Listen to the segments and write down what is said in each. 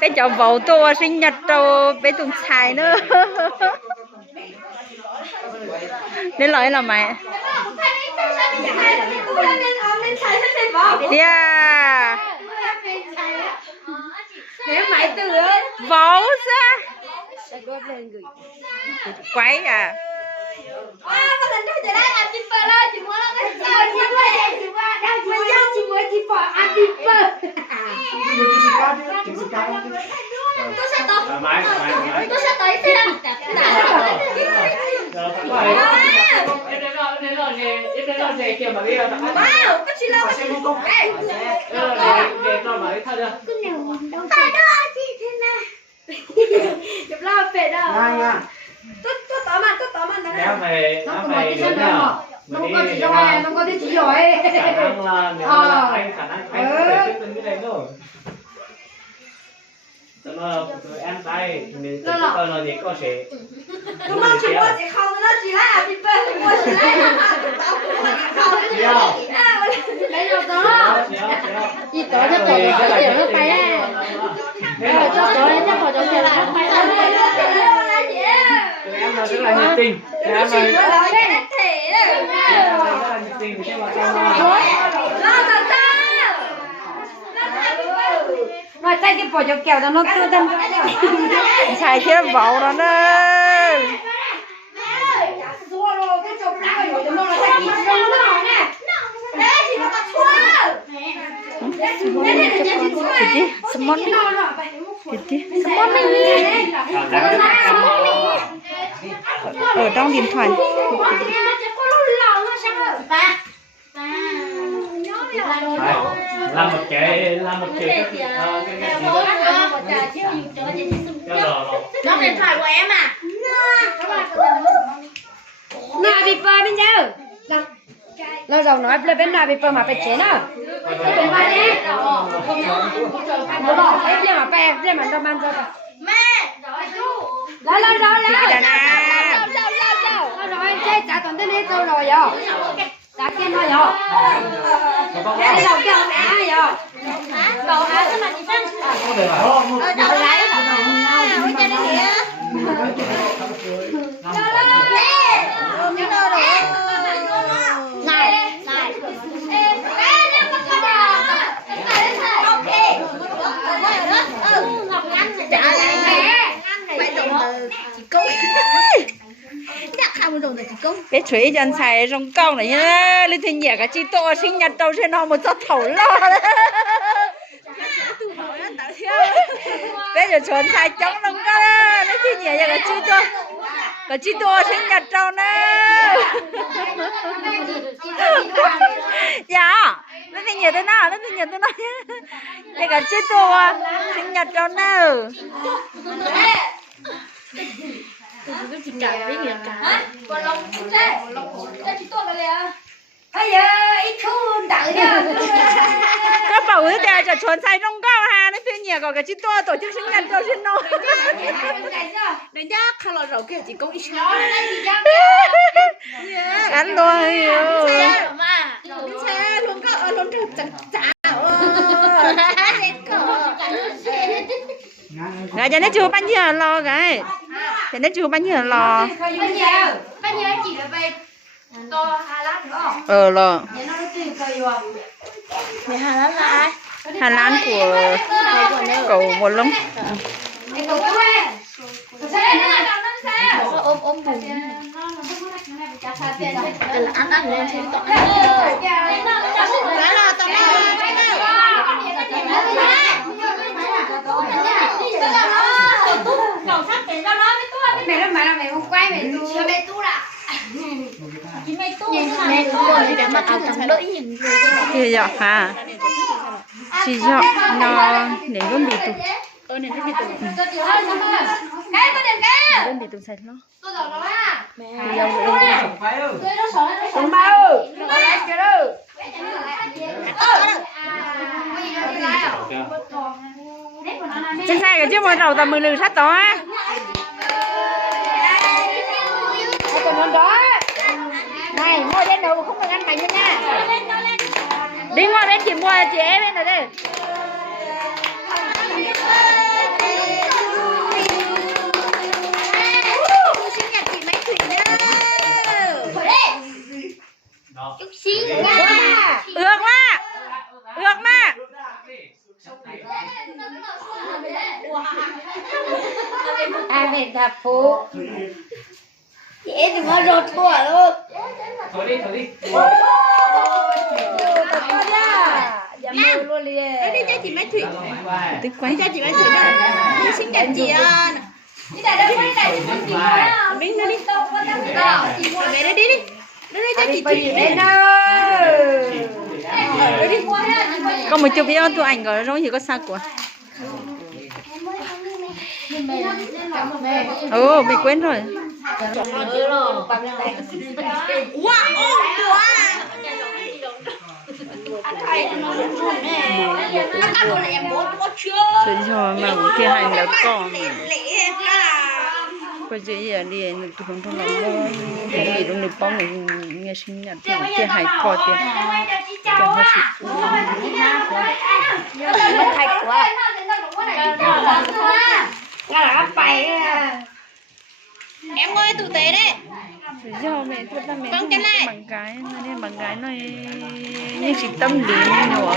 bé cháu vấu tô sinh nhật đâu bé tùng xài nữa đến lời là mày yeah nếu mày từ vấu ra quái à không có gì rồi, không có gì rồi. Khả năng là nếu là anh khả năng anh có thể tiếp đến cái này đâu. Cho nó em tay mình sẽ coi là gì có thể. Đúng không? Chỉ mua chỉ không nó chỉ là happy birthday mua chỉ là đấy rồi đó. Gì tối cho tối cho tiểu nó bay á. Rồi cho tối cho khỏi cho tiểu nó bay á. Em là rất là nhiệt tình. Em là rất là nhiệt tình cho bà con. Rồi tay cái bỏ cho kẹo cho nó tự tâm. xài chứ vấu đó nữa ở trong điện thoại làm một cái Trong điện thoại của em à? Nào bị bơi bây giờ. Lâu rồi nói bên nào bị bơi mà phải chế nào. Cái bên vai đấy. Nó bỏ hết lên mà bè, lên mà đâu mang ra. Mẹ! Rồi. Rồi rồi, chơi trả tuần đến hết rồi rồi. Đã kiên rồi rồi. Cái đầu kêu ai rồi. Cậu ai cái mà chị Thanh? Cậu lấy. Ôi cha đi kìa. bé chuối chân xài trong câu này nhá lên thiên nhẹ cả chi to sinh nhật đâu trên nó một giọt thầu lo bé giờ chuồn xài chống nó có lên thiên nhẹ cả chi to sinh nhật đâu nè dạ lên thiên nhẹ thế nào để cả chi to sinh nhật đâu nè Chị cả với người cả. Còn lòng thế chỉ tôi cái này. Bây giờ ít khu đợi nha. các bảo ơi để cho chuồn xài trong câu hà nó thiên nhẹ có cả chi to tổ chức sinh nhật đâu trên nó Đấy nhá, không là rau kia chỉ có ít ăn luôn xe rồi mà. Xe luôn có luôn được chẳng chả. rồi cho nó chưa bánh giờ lo cái cho nó chưa bánh giờ lo Bây giờ chỉ là về to Hà Lan nữa. lo Nhà nó tiền cây rồi. Mẹ Hà Lan là ai? Hà Lan của cậu một lông Anh cậu có quen. Xe nữa, xe. Ôm bụng. Ăn lên thêm tọa. Mẹ không quay mẹ tu là. Mẹ tu rồi để mà ăn chẳng đỡ nhìn người thì giờ hả chỉ giờ nó để luôn bị tụt nên nó bị tụt. luôn bị tụt sạch nó Mẹ thì giờ vậy luôn Không bao. Nó lấy chưa đâu. Trên xe cái chứ mà đầu tầm 10 lư sát đó á. Còn con đó. Này, mua đến đâu không được ăn mày nữa nha. Đi mua đến chị mua chị em bên này đây. Sinh nhật chị Mai Thủy nữa. Chút xíu nha. Ước quá. Ước mà. À mình thập phú. Chị đừng có rột thua luôn. Thôi đi, thôi đi. Dạ mơ luôn liền. Đi cho chị Mai Thủy. Tức quá. Cho chị Mai Thủy đó. Đi sinh nhật chị à. Đi đây đây đi đây. Đi đi. Mẹ đi đi. Đi cho chị Thủy đến đi. Có một chụp video tụi ảnh có giống như có sao của. Ừ, bị quên rồi. Wow, quá. Rồi cho mà một thiên hành là con. Có gì à đi tụi con trong lòng cái gì đó được bóng này nghe sinh nhật thì thiên hành có tiền. Cho nó sự. mất thạch quá. Ngà là phải. Em ngồi tử tế đấy. Rồi do mẹ thật là mẹ không bằng cái nên bằng cái nó như chỉ tâm lý nhỏ.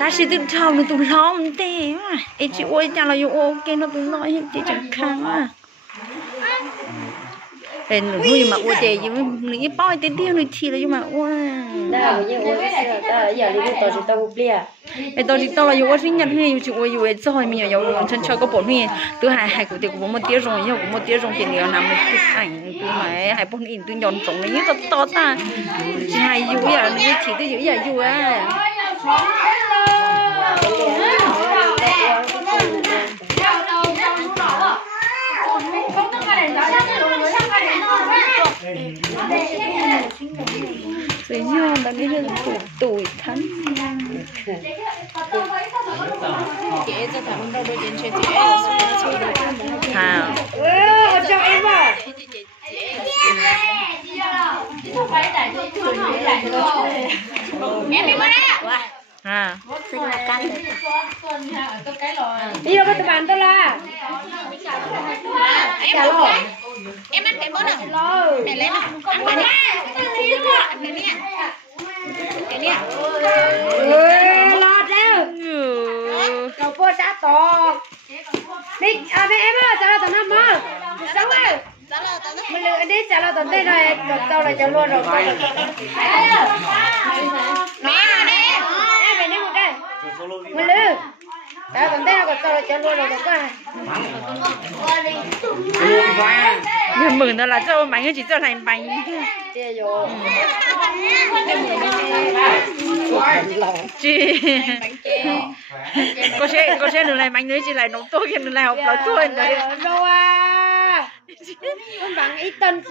Ta sẽ tự trao nó tụi lo không thế mà ấy chị ơi chả là yêu ok nó tụi nói hết chị chẳng kháng à nên nuôi mà ôi chị chứ những bao tiền tiêu nuôi thì là nhưng mà ôi Đó như ôi đó giờ đi tao chỉ tao bia. ấy tôi chỉ tao là yêu sinh nhật hay chị ơi yêu cho mình yêu chân chơi có bốn mình từ hai của tiền của một tiếng rồi yêu của một tiếng rồi tiền nhiều nằm mình chụp ảnh từ mà hai bốn in từ nhọn trống này như to ta chỉ hai yêu giờ nó chỉ từ yêu giờ yêu à rồi nhau đã biết là tuổi thân Chị cho thằng đâu đôi chân chơi chị à Cho em à. em đi qua đây à sinh là cắn Đi đâu có tụi bạn tao là. em em ăn cái món nào mẹ lấy nào ăn cái này ăn cái này cái này Lọt đâu. Cậu cô xã to. Đi à mẹ em ơi sao tao năm mơ. Sống ơi. Mình lựa đi sao là tao tên này tao là cho luôn rồi. mẹ nào đi Em mẹ đi một cái. Mình lựa. Tao tao tên là tao là cho luôn rồi được qua. nhưng mừng nó là cho bánh cái chỉ cho thành bánh Chia vô. chị có xe đường này bánh nữa chị lại nấu tôi kia đường này học nói tôi đấy Rồi à. Con bằng ít tân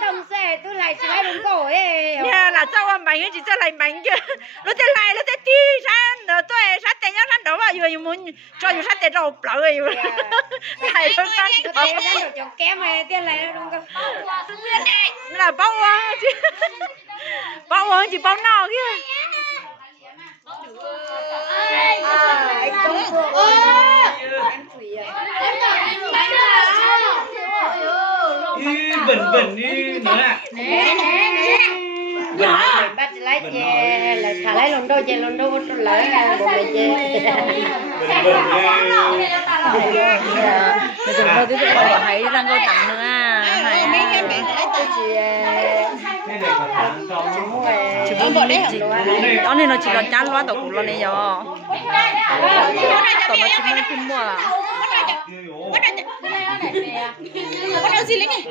tông xe tôi lại chỉ đúng cổ ấy. nha là cho ăn bánh chỉ cho lại bánh chứ nó thế này nó thế ti san rồi tôi sát tiền nhá đâu mà vừa muốn cho dù sát tiền đâu lỡ rồi này nó sát Tôi thấy được kém này tiền này nó đúng không? là bao chứ bao chỉ bao no kia Bẩn đi nữa à. Bắt lấy chè là thả lấy lon đôi chè lon đôi tôi lấy một cái chè. bây giờ tôi tiếp tục bảo hãy đang coi tặng nữa chỉ có một đấy đó nên nó chỉ còn chán loa tàu của nó này rồi tàu nó chỉ muốn tìm mua à có đâu gì lấy nhỉ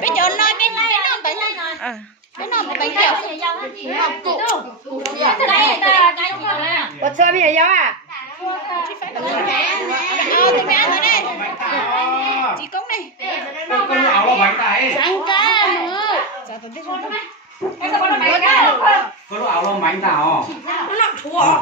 bây giờ nói bên nó bánh cái nó một bánh kẹo Có chơi bây giờ gió à? Tôi mẹ rồi đây chị Công này Con áo là bánh này. ăn cá nữa có lúc áo lông bánh nào nó nặng chùa